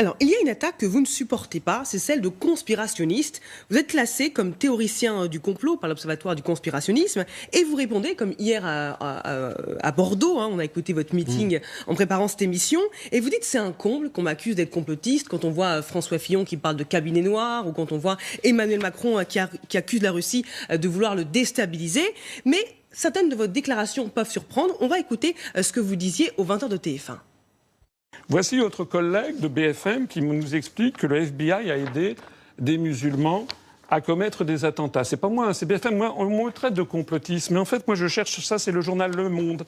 Alors, il y a une attaque que vous ne supportez pas, c'est celle de conspirationnistes. Vous êtes classé comme théoricien du complot par l'Observatoire du conspirationnisme et vous répondez, comme hier à Bordeaux, on a écouté votre meeting en préparant cette émission, et vous dites c'est un comble qu'on m'accuse d'être complotiste quand on voit François Fillon qui parle de cabinet noir ou quand on voit Emmanuel Macron qui accuse la Russie de vouloir le déstabiliser. Mais certaines de vos déclarations peuvent surprendre. On va écouter ce que vous disiez aux 20h de TF1. Voici votre collègue de BFM qui nous explique que le FBI a aidé des musulmans à commettre des attentats. C'est pas moi, c'est BFM. Moi, on me traite de complotisme. Mais en fait, moi, je cherche ça, c'est le journal Le Monde.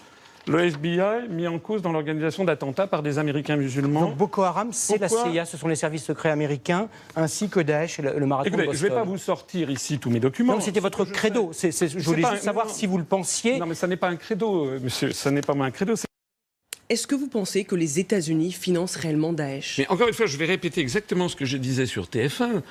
Le FBI mis en cause dans l'organisation d'attentats par des Américains musulmans. Donc Boko Haram, c'est la CIA, ce sont les services secrets américains, ainsi que Daesh et le marathon de Boston. Je ne vais pas vous sortir ici tous mes documents. Non, c'était votre credo. Je voulais juste savoir si vous le pensiez. Non, mais ça n'est pas un credo, monsieur. Ça n'est pas un credo. Est-ce que vous pensez que les États-Unis financent réellement Daesh? Mais encore une fois, je vais répéter exactement ce que je disais sur TF1.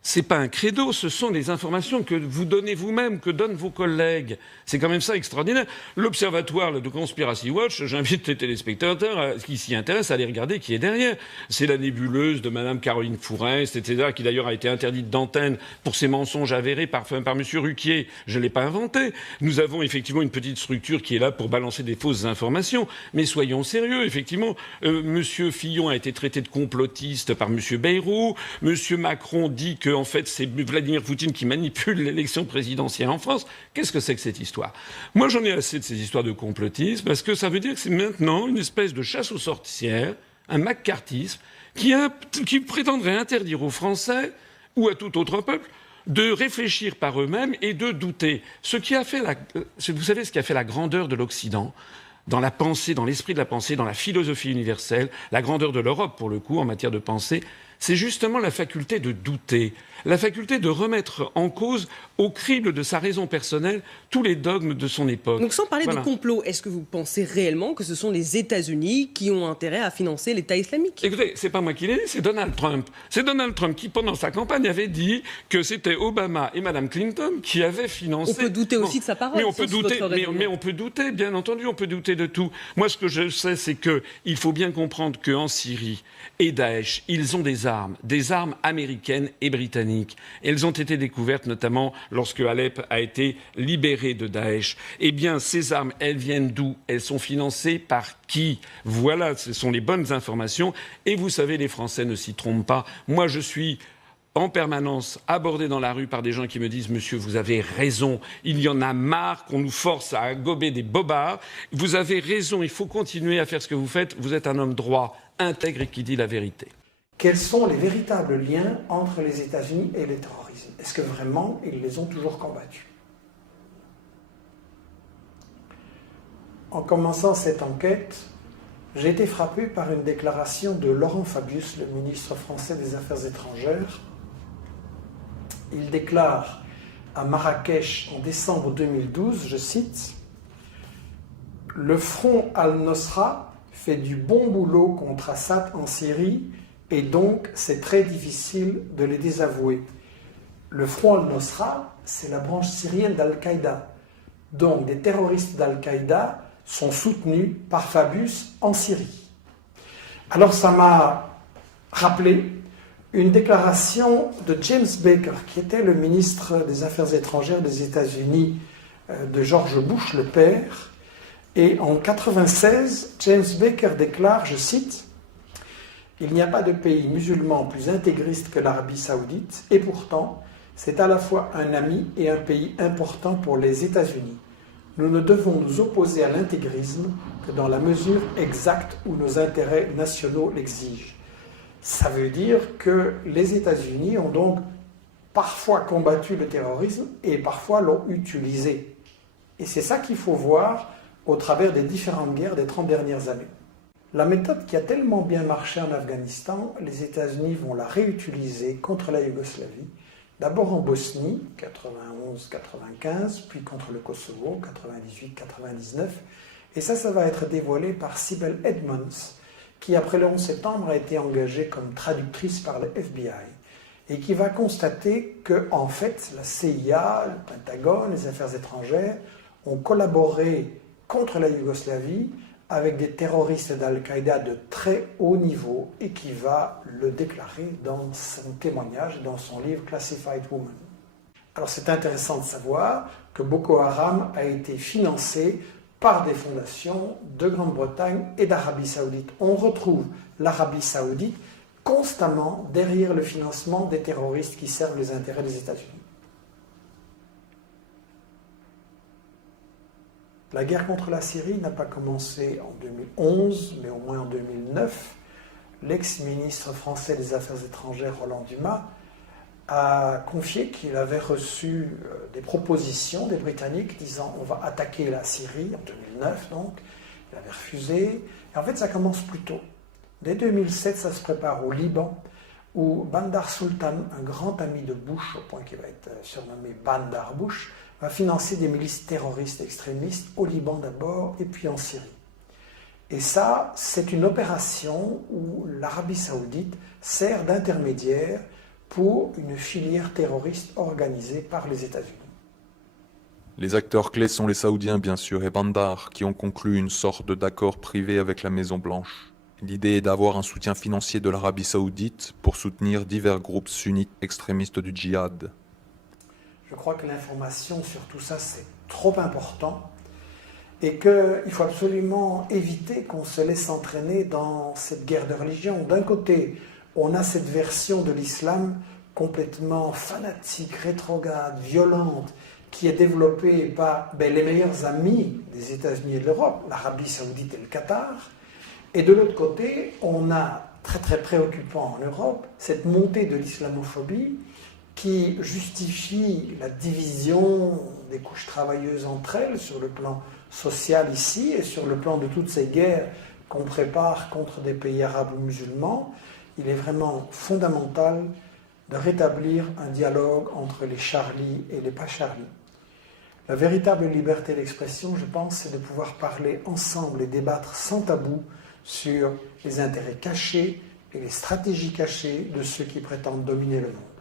C'est pas un credo, ce sont des informations que vous donnez vous-même, que donnent vos collègues. C'est quand même ça extraordinaire. L'Observatoire de Conspiracy Watch, j'invite les téléspectateurs qui s'y intéressent à aller regarder qui est derrière. C'est la nébuleuse de Madame Caroline Fourest, etc., qui d'ailleurs a été interdite d'antenne pour ses mensonges avérés par Monsieur Ruquier. Je ne l'ai pas inventé. Nous avons effectivement une petite structure qui est là pour balancer des fausses informations. Mais soyons sérieux, effectivement. Monsieur Fillon a été traité de complotiste par Monsieur Bayrou. Monsieur Macron dit que en fait, c'est Vladimir Poutine qui manipule l'élection présidentielle en France. Qu'est-ce que c'est que cette histoire? Moi, j'en ai assez de ces histoires de complotisme, parce que ça veut dire que c'est maintenant une espèce de chasse aux sorcières, un maccarthisme, qui prétendrait interdire aux Français, ou à tout autre peuple, de réfléchir par eux-mêmes et de douter. Vous savez ce qui a fait la grandeur de l'Occident? Dans la pensée, dans l'esprit de la pensée, dans la philosophie universelle, la grandeur de l'Europe, pour le coup, en matière de pensée, c'est justement la faculté de douter, la faculté de remettre en cause, au crible de sa raison personnelle, tous les dogmes de son époque. Donc sans parler de complot, est-ce que vous pensez réellement que ce sont les États-Unis qui ont intérêt à financer l'État islamique? Écoutez, c'est pas moi qui l'ai dit, c'est Donald Trump. C'est Donald Trump qui, pendant sa campagne, avait dit que c'était Obama et Madame Clinton qui avaient financé... On peut douter aussi de sa parole. Mais on peut douter, bien entendu, on peut douter de tout. Moi, ce que je sais, c'est qu'il faut bien comprendre qu'en Syrie et Daesh, ils ont des armes américaines et britanniques. Elles ont été découvertes notamment lorsque Alep a été libéré de Daesh. Eh bien, ces armes, elles viennent d'où? Elles sont financées par qui? Voilà, ce sont les bonnes informations. Et vous savez, les Français ne s'y trompent pas. Moi, je suis en permanence abordé dans la rue par des gens qui me disent « Monsieur, vous avez raison, il y en a marre qu'on nous force à gober des bobards. Vous avez raison, il faut continuer à faire ce que vous faites. Vous êtes un homme droit, intègre et qui dit la vérité. » Quels sont les véritables liens entre les États-Unis et le terrorisme? Est-ce que vraiment ils les ont toujours combattus? En commençant cette enquête, j'ai été frappé par une déclaration de Laurent Fabius, le ministre français des Affaires étrangères. Il déclare à Marrakech en décembre 2012, je cite, « Le front al-Nosra fait du bon boulot contre Assad en Syrie et donc c'est très difficile de les désavouer. » Le front al-Nosra, c'est la branche syrienne d'Al-Qaïda. Donc des terroristes d'Al-Qaïda sont soutenus par Fabius en Syrie. Alors ça m'a rappelé une déclaration de James Baker, qui était le ministre des Affaires étrangères des États-Unis de George Bush, le père. Et en 1996, James Baker déclare, je cite, « Il n'y a pas de pays musulman plus intégriste que l'Arabie saoudite, et pourtant, c'est à la fois un ami et un pays important pour les États-Unis. Nous ne devons nous opposer à l'intégrisme que dans la mesure exacte où nos intérêts nationaux l'exigent. » Ça veut dire que les États-Unis ont donc parfois combattu le terrorisme et parfois l'ont utilisé. Et c'est ça qu'il faut voir au travers des différentes guerres des 30 dernières années. La méthode qui a tellement bien marché en Afghanistan, les États-Unis vont la réutiliser contre la Yougoslavie, d'abord en Bosnie, 91-95, puis contre le Kosovo, 98-99. Et ça va être dévoilé par Sibel Edmonds, qui après le 11 septembre a été engagée comme traductrice par le FBI et qui va constater que, en fait, la CIA, le Pentagone, les affaires étrangères ont collaboré contre la Yougoslavie avec des terroristes d'Al-Qaïda de très haut niveau et qui va le déclarer dans son témoignage, dans son livre Classified Woman. Alors c'est intéressant de savoir que Boko Haram a été financé par des fondations de Grande-Bretagne et d'Arabie Saoudite. On retrouve l'Arabie Saoudite constamment derrière le financement des terroristes qui servent les intérêts des États-Unis. La guerre contre la Syrie n'a pas commencé en 2011, mais au moins en 2009. L'ex-ministre français des Affaires étrangères, Roland Dumas, a confié qu'il avait reçu des propositions des Britanniques disant on va attaquer la Syrie en 2009, donc. Il avait refusé. Et en fait, ça commence plus tôt. Dès 2007, ça se prépare au Liban, où Bandar Sultan, un grand ami de Bush, au point qu'il va être surnommé Bandar Bush, va financer des milices terroristes extrémistes au Liban d'abord et puis en Syrie. Et ça, c'est une opération où l'Arabie Saoudite sert d'intermédiaire pour une filière terroriste organisée par les États-Unis. Les acteurs clés sont les Saoudiens bien sûr et Bandar qui ont conclu une sorte d'accord privé avec la Maison-Blanche. L'idée est d'avoir un soutien financier de l'Arabie Saoudite pour soutenir divers groupes sunnites extrémistes du djihad. Je crois que l'information sur tout ça, c'est trop important et qu'il faut absolument éviter qu'on se laisse entraîner dans cette guerre de religion. D'un côté, on a cette version de l'islam complètement fanatique, rétrograde, violente, qui est développée par les meilleurs amis des États-Unis et de l'Europe, l'Arabie Saoudite et le Qatar. Et de l'autre côté, on a, très très préoccupant en Europe, cette montée de l'islamophobie qui justifie la division des couches travailleuses entre elles sur le plan social ici et sur le plan de toutes ces guerres qu'on prépare contre des pays arabes ou musulmans. Il est vraiment fondamental de rétablir un dialogue entre les Charlie et les pas Charlie. La véritable liberté d'expression, je pense, c'est de pouvoir parler ensemble et débattre sans tabou sur les intérêts cachés et les stratégies cachées de ceux qui prétendent dominer le monde.